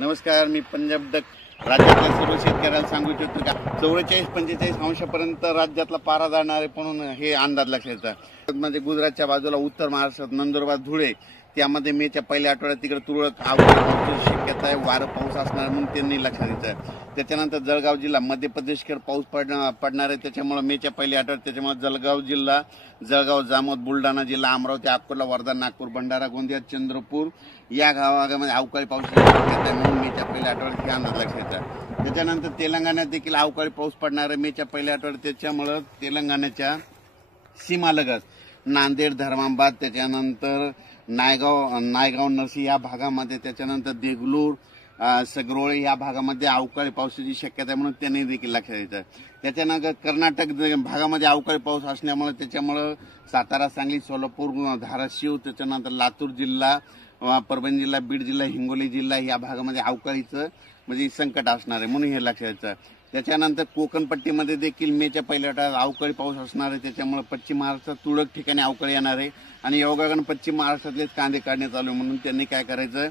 नमस्कार, मी पंजाब डक. राज्यातल्या सर्व शेतकऱ्याला सांगू इच्छितो का 44-45 अंशापर्यंत राज्यातला पारा जाणार आहे म्हणून हे अंदाज लक्षात येतात. म्हणजे गुजरातच्या बाजूला उत्तर महाराष्ट्रात नंदुरबार धुळे त्यामध्ये मेच्या पहिल्या आठवड्यात तिकडे तुरळक पावसाची शक्यता आहे. वारं पाऊस असणार म्हणून त्यांनी लक्षात घ्यायचं. त्याच्यानंतर जळगाव जिल्हा मध्य प्रदेशकडे पाऊस पडणार आहे. त्याच्यामुळे मेच्या पहिल्या आठवड्यात त्याच्यामुळे जळगाव जिल्हा, जळगाव, जामोद, बुलढाणा जिल्हा, अमरावती, अकोला, वर्धा, नागपूर, भंडारा, गोंदिया, चंद्रपूर या भागामध्ये अवकाळी पावसाची शक्यता आहे म्हणून मेच्या पहिल्या आठवड्यात हे अंदाज लक्षात येतात. त्याच्यानंतर तेलंगणात देखील अवकाळी पाऊस पडणार आहे मेच्या पहिल्या आठवड्यात. त्याच्यामुळे तेलंगणाच्या सीमालगत नांदेड, धर्माबाद, त्याच्यानंतर नायगाव नरसी या भागामध्ये, त्याच्यानंतर देगलूर, सगरोळे या भागामध्ये अवकाळी पावसाची शक्यता आहे म्हणून त्यांनी देखील लक्षात येतं. त्याच्यानंतर कर्नाटक भागामध्ये अवकाळी पाऊस असल्यामुळे त्याच्यामुळे सातारा, सांगली, सोलापूर, धाराशिव, त्याच्यानंतर लातूर जिल्हा, परभणी जिल्हा, बीड जिल्हा, हिंगोली जिल्हा या भागामध्ये अवकाळीचं म्हणजे संकट असणार आहे म्हणून हे लक्षात येतं. त्याच्यानंतर कोकण पट्टीमध्ये देखील मेच्या पहिल्या आठवड्यात अवकाळी पाऊस असणार आहे. त्याच्यामुळे पश्चिम महाराष्ट्रात तुरळक ठिकाणी अवकाळी येणार आहे आणि योगायोगानं पश्चिम महाराष्ट्रातलेच कांदे काढणे चालू आहे म्हणून त्यांनी काय करायचं,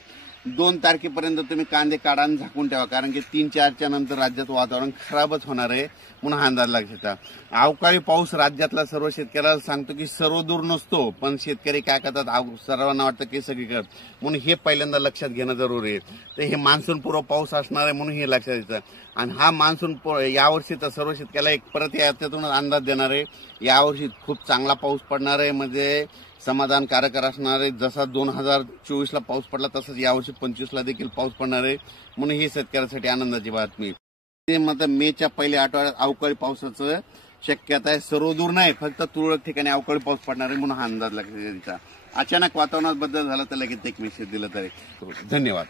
2 तारखेपर्यंत तुम्ही कांदे काढा आणि झाकून ठेवा, कारण की 3-4च्या नंतर राज्यात वातावरण खराबच होणार आहे म्हणून हा अंदाज लक्षात येतो. अवकाळी पाऊस राज्यातला सर्व शेतकऱ्याला सांगतो की सर्व दूर नसतो, पण शेतकरी काय करतात, सर्वांना वाटतं की सगळीकडे, म्हणून हे पहिल्यांदा लक्षात घेणं जरुरी आहे. तर हे मान्सून पूर्व पाऊस असणार आहे म्हणून हे लक्षात येतं. आणि हा मान्सून यावर्षी तर सर्व शेतकऱ्याला एक परत यातून अंदाज देणार आहे. यावर्षी खूप चांगला पाऊस पडणार आहे, म्हणजे समाधानकारक असणार आहे. जसा 2024ला पाऊस पडला तसंच यावर्षी 25ला देखील पाऊस पडणार आहे म्हणून ही शेतकऱ्यासाठी आनंदाची बातमी. ते मात्र मेच्या पहिल्या आठवड्यात अवकाळी पावसाचं शक्यता आहे. सर्व दूर नाही, फक्त तुरळक ठिकाणी अवकाळी पाऊस पडणार आहे म्हणून हा अंदाज लक्षात घ्यायचा. अचानक वातावरणात बदल झाला तर लगेच एक मेसेज दिला तरी. धन्यवाद.